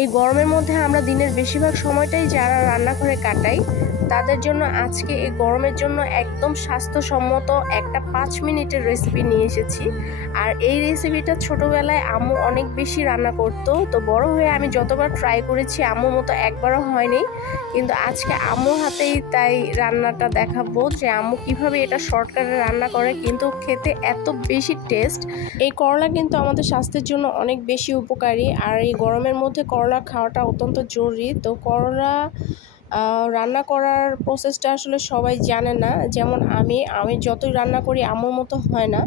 এই গরমের মধ্যে আমরা দিনের বেশিরভাগ সময়টাই যারা রান্নাঘরে কাটাই তাদের জন্য আজকে এই গরমের জন্য একদম স্বাস্থ্যসম্মত একটা 5 মিনিটের রেসিপি নিয়ে এসেছি। আর এই রেসিপিটা ছোটোবেলায় আম্মু অনেক বেশি রান্না করতো, তো বড় হয়ে আমি যতবার ট্রাই করেছি আম্মুর মতো একবারও হয়নি, কিন্তু আজকে আম্মুর হাতেই তাই রান্নাটা দেখাবো যে আম্মু কিভাবে এটা শর্টকাটে রান্না করে, কিন্তু খেতে এত বেশি টেস্ট। এই করলা কিন্তু আমাদের স্বাস্থ্যের জন্য অনেক বেশি উপকারী, আর এই গরমের মধ্যে করলা খাওয়াটা অত্যন্ত জরুরি। তো করলা রান্না করার প্রসেসটা আসলে সবাই জানে না, যেমন আমি যতই রান্না করি আম্মুর মতো হয় না।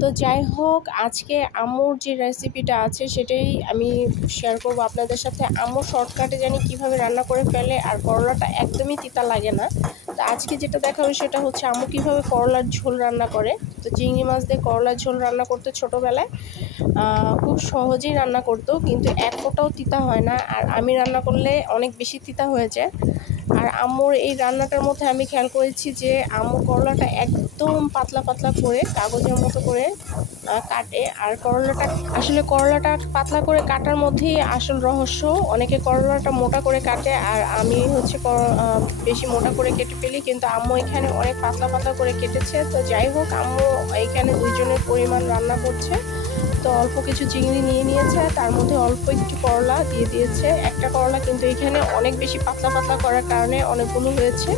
তো যাই হোক, আজকে আম্মুর যে রেসিপিটা আছে সেটাই আমি শেয়ার করব আপনাদের সাথে। আম্মু শর্টকাটে জানি কিভাবে রান্না করে ফেলে, আর করলাটা একদমই তিতা লাগে না। তো আজকে যেটা দেখাবো সেটা হচ্ছে আম্মু কীভাবে করলার ঝোল রান্না করে। তো চিংড়ি মাছ দিয়ে করলার ঝোল রান্না করতে ছোটোবেলায় খুব সহজেই রান্না করতো, কিন্তু এক ফোঁটাও তিতা হয় না। আর আমি রান্না করলে অনেক বেশি তিতা হয়ে যায়। আর আম্মুর এই রান্নাটার মধ্যে আমি খেয়াল করেছি যে আম্মু করলাটা একদম পাতলা পাতলা করে কাগজের মতো করে কাটে। আর করলাটা পাতলা করে কাটার মধ্যেই আসল রহস্য। অনেকে করলাটা মোটা করে কাটে, আর আমি হচ্ছে বেশি মোটা করে কেটে ফেলি, কিন্তু আম্মু এখানে অনেক পাতলা পাতলা করে কেটেছে। তো যাই হোক, আম্মু এখানে দুইজনের পরিমাণ রান্না করছে। তো অল্প কিছু চিংড়ি নিয়ে নিয়েছে, তার মধ্যে অল্প একটু করলা দিয়ে দিয়েছে। একটা করলা কিন্তু এখানে অনেক বেশি পাতলা পাতলা করার কারণে অনেকগুলো হয়েছে।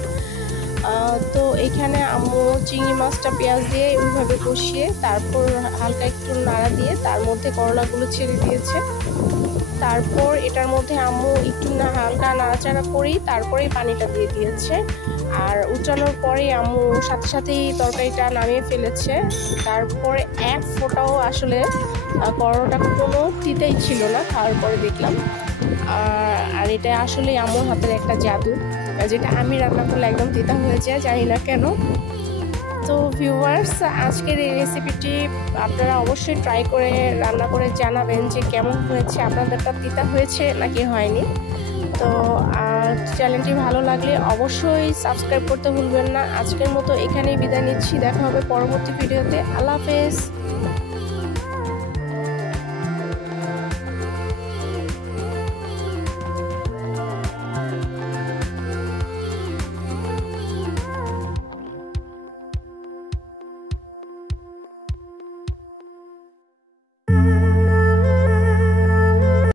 তো এখানে আম্মু চিংড়ি মাছটা পেঁয়াজ দিয়ে ওইভাবে কষিয়ে তারপর হালকা একটু নাড়া দিয়ে তার মধ্যে করলাগুলো ছেড়ে দিয়েছে। তারপর এটার মধ্যে আম্মু একটু হালকা নাড়াচাড়া করেই তারপরেই পানিটা দিয়ে দিয়েছে। আর উঠানোর পরেই আম্মু সাথে সাথেই তরকারিটা নামিয়ে ফেলেছে। তারপরে এক ফোঁটাও আসলে করলাটা কোনো তিতাই ছিল না, খাওয়ার পরে দেখলাম। আর এটা আসলে আম্মুর হাতের একটা জাদু, যেটা আমি রান্না করলে একদম তিতা হয়ে যায়, জানি না কেন। তো ভিউয়ার্স, আজকের এই রেসিপিটি আপনারা অবশ্যই ট্রাই করে রান্না করে জানাবেন যে কেমন হয়েছে, আপনাদেরটা তিতা হয়েছে নাকি হয়নি। তো চ্যানেলটি ভালো লাগলে অবশ্যই সাবস্ক্রাইব করতে ভুলবেন না। আজকের মতো এখানেই বিদায় নিচ্ছি, দেখা হবে পরবর্তী ভিডিওতে। আল্লাহ হাফেজ।